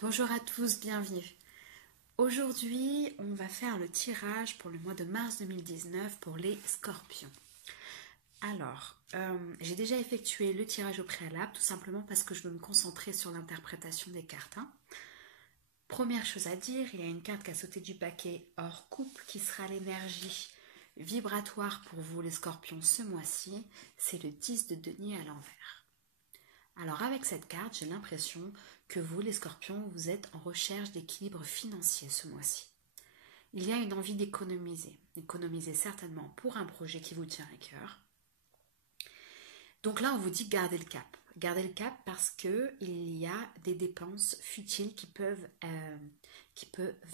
Bonjour à tous, bienvenue. Aujourd'hui, on va faire le tirage pour le mois de mars 2019 pour les scorpions. Alors, j'ai déjà effectué le tirage au préalable, tout simplement parce que je veux me concentrer sur l'interprétation des cartes. Première chose à dire, il y a une carte qui a sauté du paquet hors couple qui sera l'énergie vibratoire pour vous les scorpions ce mois-ci. C'est le 10 de denier à l'envers. Alors avec cette carte, j'ai l'impression que vous, les scorpions, vous êtes en recherche d'équilibre financier ce mois-ci. Il y a une envie d'économiser. Économiser certainement pour un projet qui vous tient à cœur. Donc là, on vous dit gardez le cap. Gardez le cap parce qu'il y a des dépenses futiles qui peuvent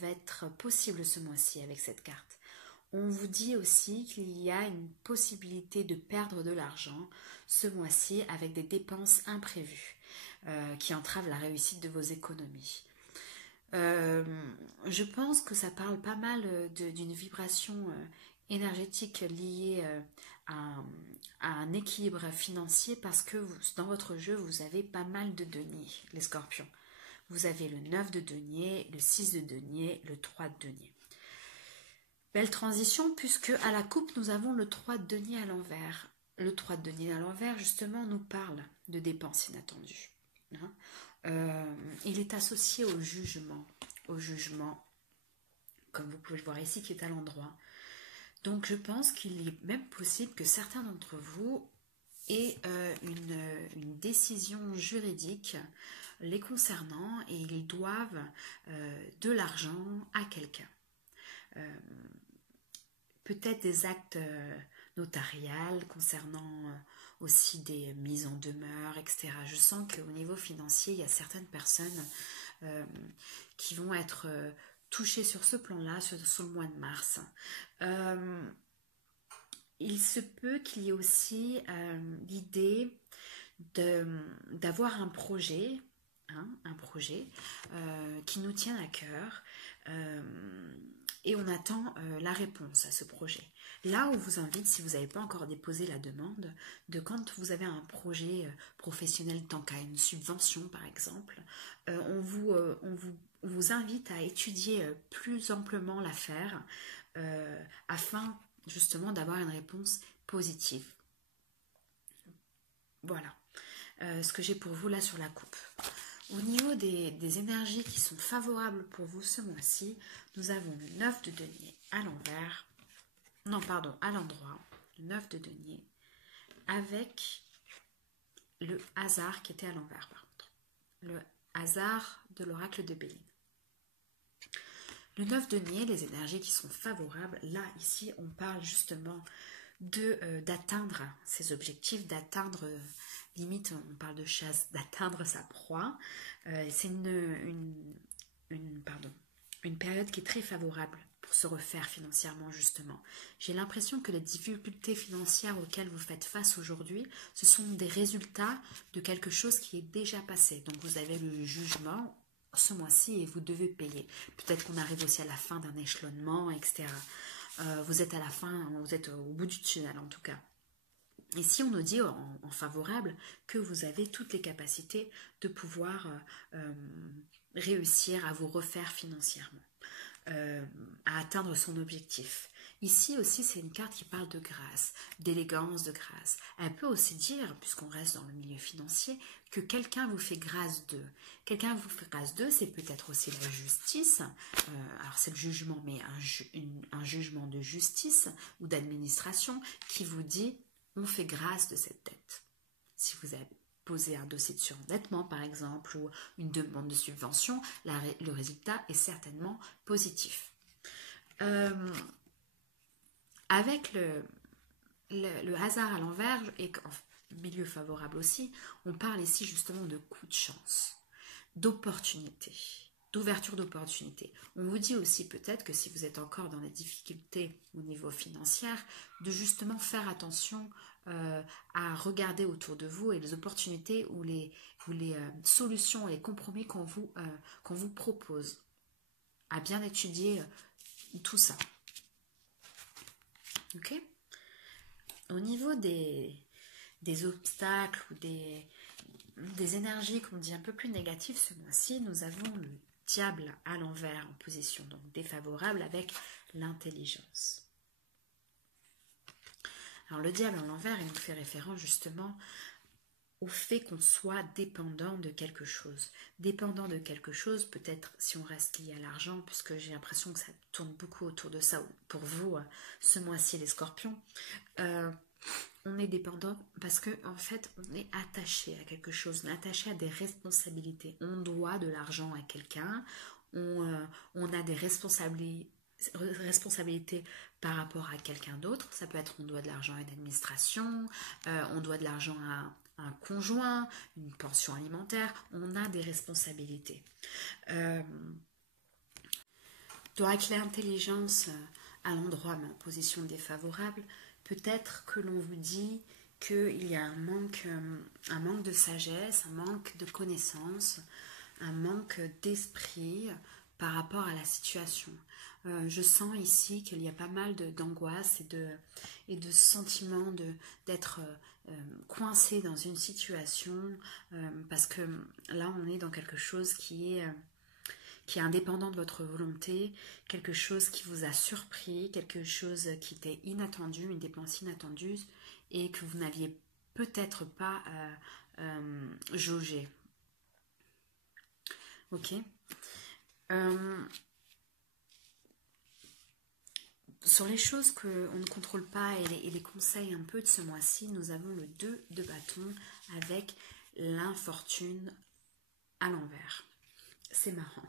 être possibles ce mois-ci avec cette carte. On vous dit aussi qu'il y a une possibilité de perdre de l'argent ce mois-ci avec des dépenses imprévues qui entravent la réussite de vos économies. Je pense que ça parle pas mal d'une vibration énergétique liée à un équilibre financier parce que dans votre jeu, vous avez pas mal de deniers, les scorpions. Vous avez le 9 de denier, le 6 de denier, le 3 de denier. Belle transition puisque à la coupe nous avons le 3 de denier à l'envers. Le 3 de denier à l'envers justement nous parle de dépenses inattendues. Il est associé au jugement, comme vous pouvez le voir ici qui est à l'endroit. Donc je pense qu'il est même possible que certains d'entre vous aient une décision juridique les concernant et ils doivent de l'argent à quelqu'un. Peut-être des actes notariales concernant aussi des mises en demeure, etc. Je sens qu'au niveau financier, il y a certaines personnes qui vont être touchées sur ce plan-là, sur le mois de mars. Il se peut qu'il y ait aussi l'idée d'avoir un projet, qui nous tient à cœur et on attend la réponse à ce projet. Là, on vous invite, si vous n'avez pas encore déposé la demande, de quand vous avez un projet professionnel, tant qu'à une subvention par exemple, on vous invite à étudier plus amplement l'affaire afin justement d'avoir une réponse positive. Voilà ce que j'ai pour vous là sur la coupe. Au niveau des énergies qui sont favorables pour vous ce mois-ci, nous avons le 9 de denier à l'envers, à l'endroit, le 9 de denier, avec le hasard qui était à l'envers par contre, le hasard de l'oracle de Béline. Le 9 de denier, les énergies qui sont favorables, là ici on parle justement d'atteindre ses objectifs, d'atteindre, limite on parle de chasse, d'atteindre sa proie. C'est une période qui est très favorable pour se refaire financièrement justement. J'ai l'impression que les difficultés financières auxquelles vous faites face aujourd'hui, ce sont des résultats de quelque chose qui est déjà passé. Donc vous avez le jugement ce mois-ci et vous devez payer. Peut-être qu'on arrive aussi à la fin d'un échelonnement, etc. Vous êtes à la fin, vous êtes au bout du tunnel en tout cas. Ici, on nous dit en favorable que vous avez toutes les capacités de pouvoir réussir à vous refaire financièrement, à atteindre son objectif. Ici aussi, c'est une carte qui parle de grâce, d'élégance, de grâce. Elle peut aussi dire, puisqu'on reste dans le milieu financier, que quelqu'un vous fait grâce d'eux. Quelqu'un vous fait grâce d'eux, c'est peut-être aussi la justice. Alors c'est le jugement, mais un jugement de justice ou d'administration qui vous dit on fait grâce de cette dette. Si vous avez posé un dossier de surendettement par exemple ou une demande de subvention, le résultat est certainement positif. Avec le hasard à l'envers et en milieu favorable aussi, on parle ici justement de coups de chance, d'opportunité, d'ouverture d'opportunité. On vous dit aussi peut-être que si vous êtes encore dans les difficultés au niveau financier, de justement faire attention à regarder autour de vous et les opportunités ou les solutions et les compromis qu'on vous propose, à bien étudier tout ça. Ok ? Au niveau des obstacles ou des énergies qu'on dit un peu plus négatives ce mois-ci, nous avons le diable à l'envers en position donc défavorable avec l'intelligence. Alors le diable à l'envers, il nous fait référence justement au fait qu'on soit dépendant de quelque chose. Dépendant de quelque chose, peut-être si on reste lié à l'argent, puisque j'ai l'impression que ça tourne beaucoup autour de ça pour vous ce mois-ci les scorpions. On est dépendant parce que en fait on est attaché à quelque chose, on est attaché à des responsabilités. On doit de l'argent à quelqu'un, on a des responsabilités par rapport à quelqu'un d'autre. Ça peut être on doit de l'argent à une administration, on doit de l'argent à un conjoint, une pension alimentaire, on a des responsabilités. Donc avec l'intelligence à l'endroit mais en position défavorable, peut-être que l'on vous dit qu'il y a un manque de sagesse, un manque de connaissance, un manque d'esprit par rapport à la situation. Je sens ici qu'il y a pas mal d'angoisse et de sentiment d'être coincé dans une situation parce que là on est dans quelque chose qui est indépendant de votre volonté, quelque chose qui vous a surpris, quelque chose qui était inattendu, une dépense inattendue et que vous n'aviez peut-être pas jaugé. Ok. Sur les choses qu'on ne contrôle pas et les conseils un peu de ce mois-ci, nous avons le 2 de bâton avec l'infortune à l'envers. C'est marrant.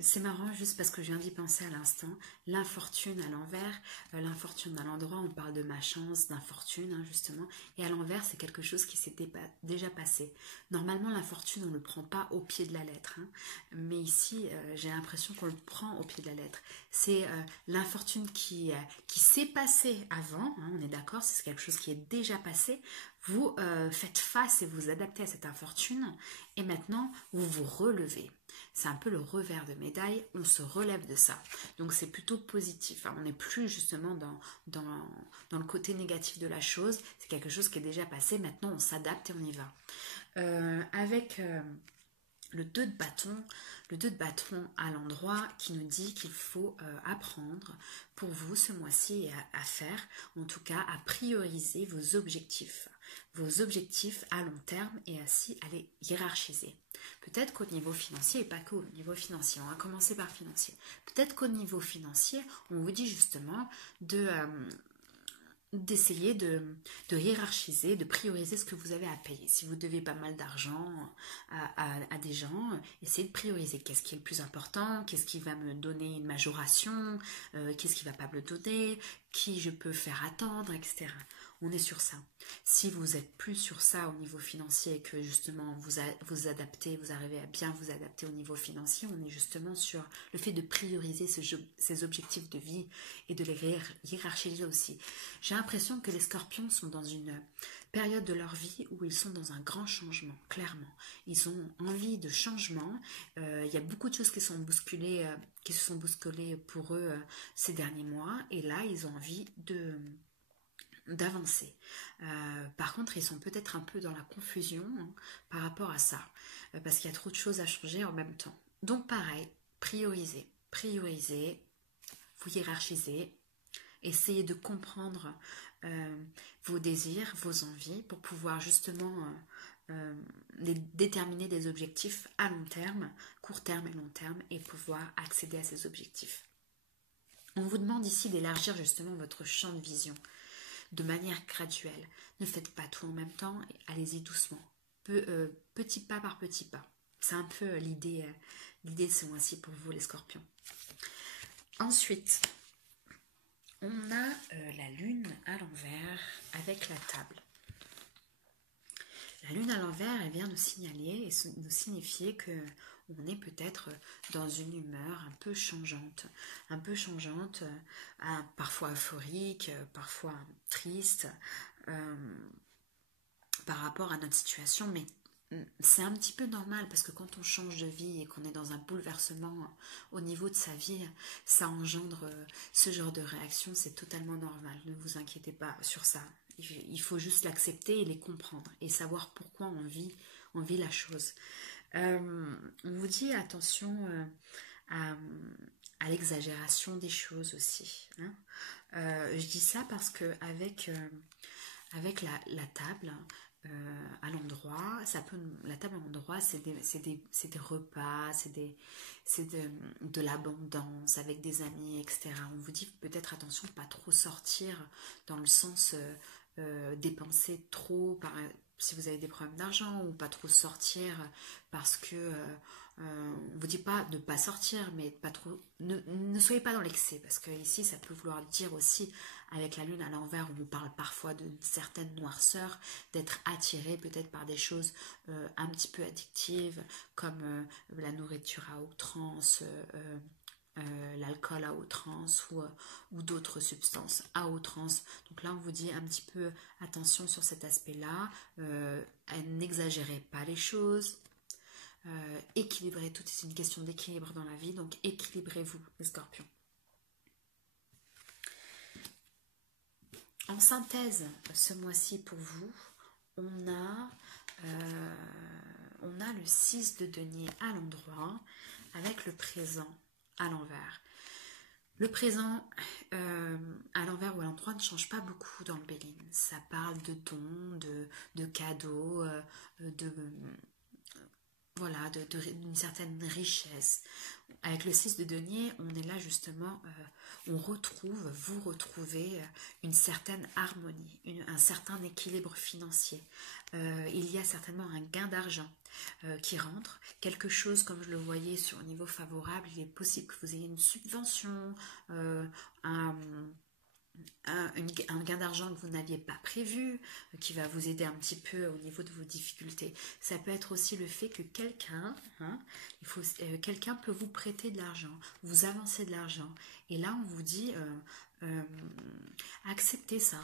C'est marrant juste parce que je viens d'y penser à l'instant. L'infortune à l'envers, l'infortune à l'endroit, on parle de malchance, d'infortune hein, justement. Et à l'envers, c'est quelque chose qui s'était déjà passé. Normalement, l'infortune, on ne le prend pas au pied de la lettre. Hein. Mais ici, j'ai l'impression qu'on le prend au pied de la lettre. C'est l'infortune qui s'est passée avant. Hein, on est d'accord, c'est quelque chose qui est déjà passé. Vous faites face et vous adaptez à cette infortune. Et maintenant, vous vous relevez. C'est un peu le revers de médaille, on se relève de ça. Donc c'est plutôt positif. Hein. On n'est plus justement dans le côté négatif de la chose. C'est quelque chose qui est déjà passé. Maintenant, on s'adapte et on y va. Avec le 2 de bâton à l'endroit qui nous dit qu'il faut apprendre pour vous ce mois-ci à faire, en tout cas à prioriser vos objectifs à long terme et ainsi à les hiérarchiser. Peut-être qu'au niveau financier, et pas qu'au niveau financier, on va commencer par financier. Peut-être qu'au niveau financier, on vous dit justement d'essayer de hiérarchiser, de prioriser ce que vous avez à payer. Si vous devez pas mal d'argent à des gens, essayez de prioriser qu'est-ce qui est le plus important, qu'est-ce qui va me donner une majoration, qu'est-ce qui va pas me le donner, qui je peux faire attendre, etc. On est sur ça. Si vous êtes plus sur ça au niveau financier et que justement vous adaptez, vous arrivez à bien vous adapter au niveau financier, on est justement sur le fait de prioriser ces objectifs de vie et de les hiérarchiser aussi. J'ai l'impression que les scorpions sont dans une période de leur vie où ils sont dans un grand changement, clairement. Ils ont envie de changement. Il y a beaucoup de choses qui se sont bousculées pour eux ces derniers mois et là, ils ont envie d'avancer. Par contre, ils sont peut-être un peu dans la confusion hein, par rapport à ça, parce qu'il y a trop de choses à changer en même temps. Donc pareil, priorisez, vous hiérarchisez, essayez de comprendre vos désirs, vos envies, pour pouvoir justement déterminer des objectifs à long terme, court terme et long terme, et pouvoir accéder à ces objectifs. On vous demande ici d'élargir justement votre champ de vision de manière graduelle. Ne faites pas tout en même temps, allez-y doucement, petit pas par petit pas. C'est un peu l'idée de ce mois-ci pour vous les scorpions. Ensuite, on a la lune à l'envers avec la table. La lune à l'envers, elle vient nous signaler et nous signifier que on est peut-être dans une humeur un peu changeante, parfois euphorique, parfois triste par rapport à notre situation, mais c'est un petit peu normal parce que quand on change de vie et qu'on est dans un bouleversement au niveau de sa vie, ça engendre ce genre de réaction, c'est totalement normal, ne vous inquiétez pas sur ça. Il faut juste l'accepter et les comprendre et savoir pourquoi on vit on vit la chose. On vous dit attention à, à l'exagération des choses aussi, hein. Je dis ça parce que avec la table à l'endroit, la table à l'endroit, c'est des repas, de l'abondance avec des amis, etc. On vous dit peut-être attention, pas trop sortir dans le sens dépenser trop si vous avez des problèmes d'argent, ou pas trop sortir parce que on vous dit pas de pas sortir, mais pas trop, ne soyez pas dans l'excès, parce que ici ça peut vouloir dire aussi, avec la lune à l'envers, on vous parle parfois d'une certaine noirceur, d'être attiré peut-être par des choses un petit peu addictives, comme la nourriture à outrance, l'alcool à outrance, ou d'autres substances à outrance. Donc là on vous dit un petit peu attention sur cet aspect-là, n'exagérez pas les choses, équilibrez, tout est une question d'équilibre dans la vie, donc équilibrez-vous les scorpions. En synthèse, ce mois-ci pour vous, on a le 6 de denier à l'endroit, avec le présent à l'envers. Le présent à l'envers ou à l'endroit ne change pas beaucoup dans le Béline. Ça parle de dons, de cadeaux, voilà, d'une certaine richesse. Avec le 6 de denier, on est là justement, vous retrouvez une certaine harmonie, un certain équilibre financier. Il y a certainement un gain d'argent qui rentre, quelque chose comme je le voyais sur un niveau favorable. Il est possible que vous ayez une subvention, un gain d'argent que vous n'aviez pas prévu, qui va vous aider un petit peu au niveau de vos difficultés. Ça peut être aussi le fait que quelqu'un peut vous prêter de l'argent, vous avancer de l'argent. Et là, on vous dit, acceptez ça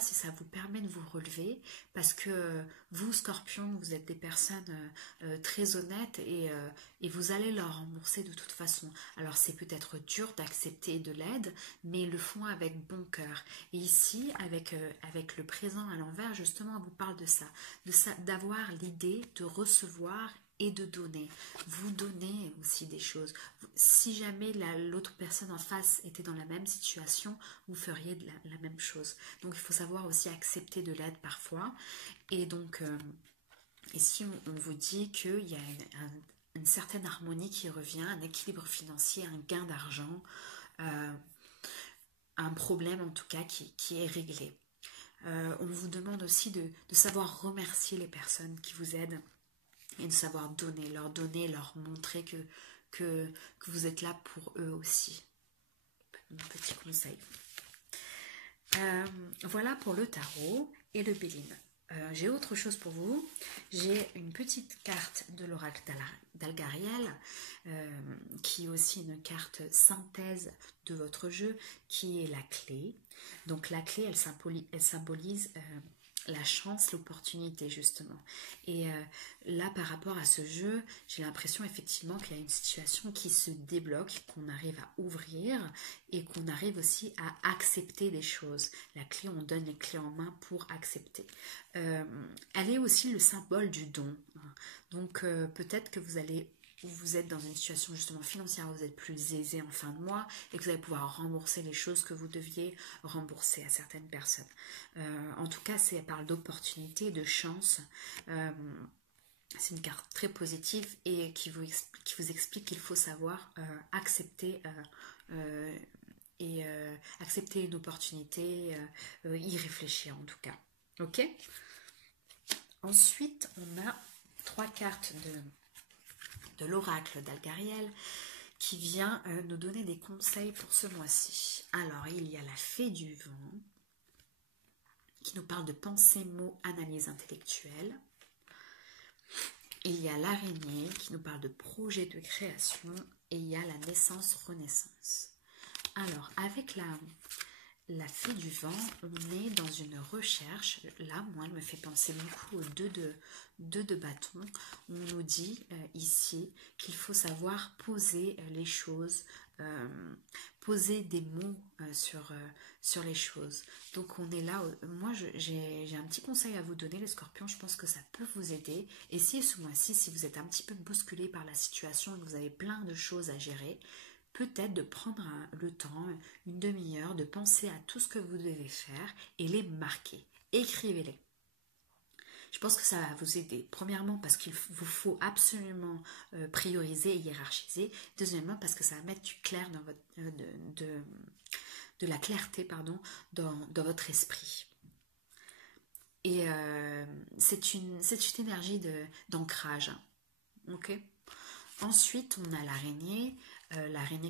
si ça vous permet de vous relever, parce que vous, Scorpion, vous êtes des personnes très honnêtes, et vous allez leur rembourser de toute façon. Alors c'est peut-être dur d'accepter de l'aide, mais ils le font avec bon cœur. Et ici, avec le présent à l'envers, justement, on vous parle de ça, d'avoir l'idée de recevoir et de donner. Vous donnez aussi des choses. Si jamais l'autre personne en face était dans la même situation, vous feriez la même chose. Donc il faut savoir aussi accepter de l'aide parfois. Et donc ici on vous dit qu'il y a une certaine harmonie qui revient, un équilibre financier, un gain d'argent, un problème en tout cas qui est réglé. On vous demande aussi de savoir remercier les personnes qui vous aident, et de savoir leur montrer que vous êtes là pour eux aussi. Un petit conseil. Voilà pour le tarot et le Béline. J'ai autre chose pour vous. J'ai une petite carte de l'oracle d'Algariel, qui est aussi une carte synthèse de votre jeu, qui est la clé. Donc la clé, elle symbolise la chance, l'opportunité justement. Et là, par rapport à ce jeu, j'ai l'impression effectivement qu'il y a une situation qui se débloque, qu'on arrive à ouvrir, et qu'on arrive aussi à accepter des choses. La clé, on donne les clés en main pour accepter. Elle est aussi le symbole du don, hein. Donc peut-être que vous êtes dans une situation justement financière où vous êtes plus aisé en fin de mois, et que vous allez pouvoir rembourser les choses que vous deviez rembourser à certaines personnes. En tout cas, elle parle d'opportunité, de chance. C'est une carte très positive, et qui vous explique qu'il faut savoir accepter accepter une opportunité, y réfléchir en tout cas. Ok. Ensuite, on a 3 cartes de l'oracle d'Algariel, qui vient nous donner des conseils pour ce mois-ci. Alors, il y a la fée du vent, qui nous parle de pensée, mots, analyse intellectuelle. Il y a l'araignée, qui nous parle de projet de création. Et il y a la naissance-renaissance. Alors, avec la fée du vent, on est dans une recherche. Là, moi, elle me fait penser beaucoup aux deux de bâtons. On nous dit ici qu'il faut savoir poser les choses, poser des mots sur les choses. Donc on est là, moi j'ai un petit conseil à vous donner les scorpions, je pense que ça peut vous aider. Et si ce mois-ci, si vous êtes un petit peu bousculé par la situation et que vous avez plein de choses à gérer, peut-être de prendre le temps, une demi-heure, de penser à tout ce que vous devez faire et les marquer. Écrivez-les. Je pense que ça va vous aider. Premièrement, parce qu'il vous faut absolument prioriser et hiérarchiser. Deuxièmement, parce que ça va mettre du clair dans votre, de la clarté dans votre esprit. Et c'est une énergie d'ancrage. Ok. Ensuite, on a l'araignée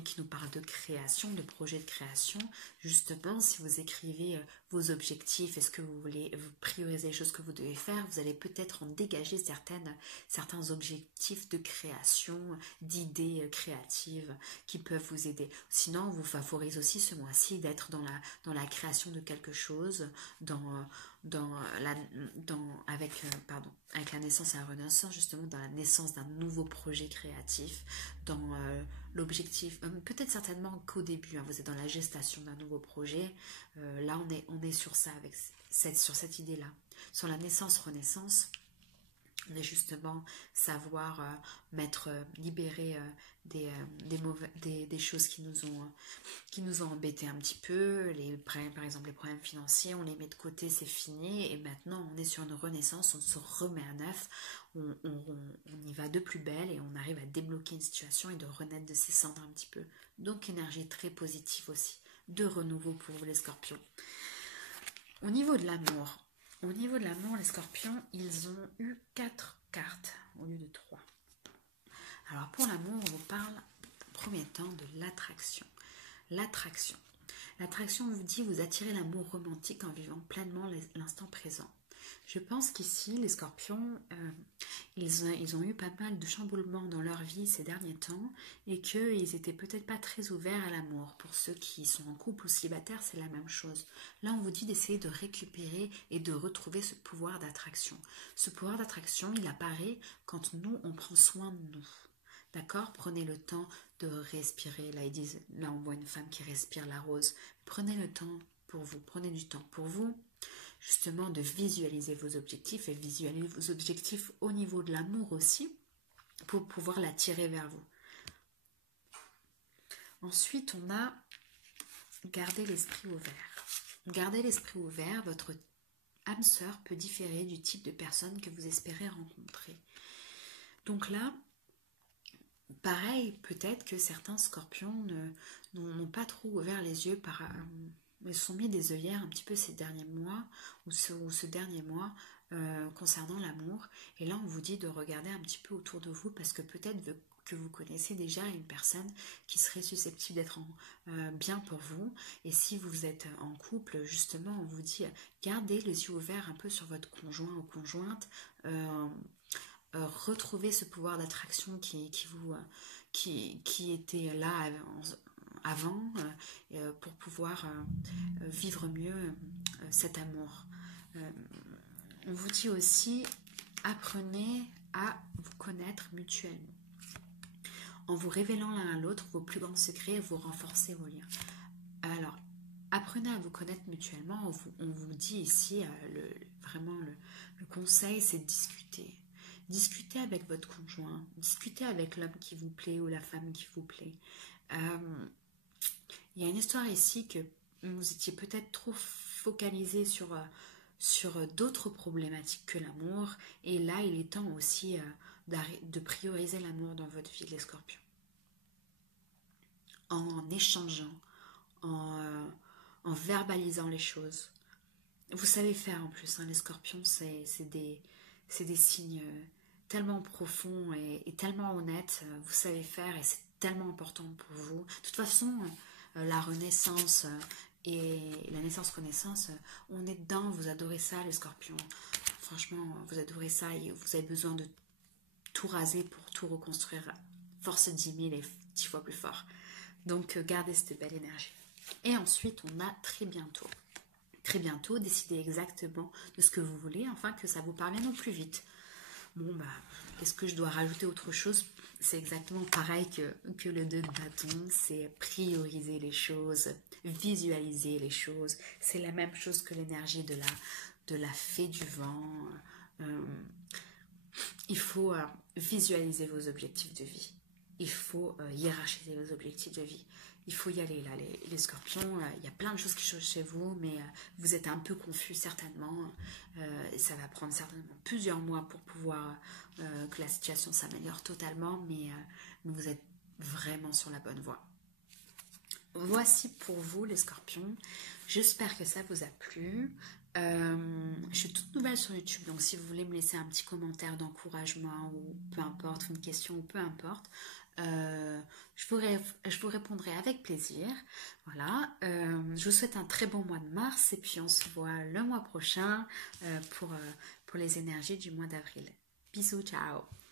qui nous parle de création, de projet de création. Justement, si vous écrivez vos objectifs, est-ce que vous voulez vous prioriser les choses que vous devez faire, vous allez peut-être en dégager certains objectifs de création, d'idées créatives qui peuvent vous aider. Sinon, on vous favorise aussi ce mois-ci d'être dans la création de quelque chose, avec la naissance et la renaissance, justement dans la naissance d'un nouveau projet créatif, dans l'objectif, peut-être certainement qu'au début, vous êtes dans la gestation d'un nouveau projet, là on est sur ça, sur cette idée-là. Sur la naissance-renaissance, on est justement savoir libérer des choses qui nous ont embêtés un petit peu, par exemple les problèmes financiers, on les met de côté, c'est fini, et maintenant on est sur une renaissance, on se remet à neuf, on y va de plus belle et on arrive à débloquer une situation et de renaître de ses cendres un petit peu. Donc énergie très positive aussi, de renouveau pour vous les scorpions. Au niveau de l'amour, les scorpions, ils ont eu 4 cartes au lieu de 3. Alors pour l'amour, on vous parle en premier temps de l'attraction. L'attraction vous dit vous attirez l'amour romantique en vivant pleinement l'instant présent. Je pense qu'ici, les scorpions, ils ont eu pas mal de chamboulements dans leur vie ces derniers temps et qu'ils étaient peut-être pas très ouverts à l'amour. Pour ceux qui sont en couple ou célibataires, c'est la même chose. Là, on vous dit d'essayer de récupérer et de retrouver ce pouvoir d'attraction. Ce pouvoir d'attraction, il apparaît quand nous, on prend soin de nous. D'accord? Prenez le temps de respirer. Là, on voit une femme qui respire la rose. Prenez le temps pour vous. Prenez du temps pour vous. Justement, de visualiser vos objectifs et visualiser vos objectifs au niveau de l'amour aussi pour pouvoir l'attirer vers vous. Ensuite, on a garder l'esprit ouvert. Gardez l'esprit ouvert. Votre âme sœur peut différer du type de personne que vous espérez rencontrer. Donc là, pareil, peut-être que certains scorpions n'ont pas trop ouvert les yeux ils se sont mis des œillères un petit peu ces derniers mois ou ce dernier mois concernant l'amour. Et là, on vous dit de regarder un petit peu autour de vous parce que peut-être que vous connaissez déjà une personne qui serait susceptible d'être bien pour vous. Et si vous êtes en couple, justement, on vous dit gardez les yeux ouverts un peu sur votre conjoint ou conjointe. Retrouver ce pouvoir d'attraction qui était là avant pour pouvoir vivre mieux cet amour. On vous dit aussi apprenez à vous connaître mutuellement. En vous révélant l'un à l'autre vos plus grands secrets, vous renforcez vos liens. Alors, apprenez à vous connaître mutuellement. On vous dit ici, le conseil, c'est de discuter. Discutez avec votre conjoint, discutez avec l'homme qui vous plaît ou la femme qui vous plaît. Il y a une histoire ici que vous étiez peut-être trop focalisé sur d'autres problématiques que l'amour. Et là, il est temps aussi de prioriser l'amour dans votre vie, les scorpions. En échangeant, en verbalisant les choses. Vous savez faire en plus, les scorpions, c'est des signes tellement profonds et tellement honnêtes. Vous savez faire et c'est tellement important pour vous. De toute façon, la renaissance et la naissance-renaissance, on est dedans, vous adorez ça les scorpions. Franchement, vous adorez ça et vous avez besoin de tout raser pour tout reconstruire. Force 10 000 et 10 fois plus fort. Donc, gardez cette belle énergie. Et ensuite, on a très bientôt, décidez exactement de ce que vous voulez, afin que ça vous parvienne au plus vite. Bon, bah, est-ce que je dois rajouter autre chose? C'est exactement pareil que le 2 de bâton, c'est prioriser les choses, visualiser les choses. C'est la même chose que l'énergie de la fée du vent. Euh, il faut visualiser vos objectifs de vie. Il faut hiérarchiser vos objectifs de vie. Il faut y aller là, les scorpions. Il y a plein de choses qui changent chez vous, mais vous êtes un peu confus certainement. Ça va prendre certainement plusieurs mois pour pouvoir que la situation s'améliore totalement, mais vous êtes vraiment sur la bonne voie. Voici pour vous les scorpions. J'espère que ça vous a plu. Je suis toute nouvelle sur YouTube, donc si vous voulez me laisser un petit commentaire d'encouragement ou peu importe, une question ou peu importe, je vous répondrai avec plaisir. Voilà, je vous souhaite un très bon mois de mars et puis on se voit le mois prochain pour les énergies du mois d'avril. Bisous, ciao!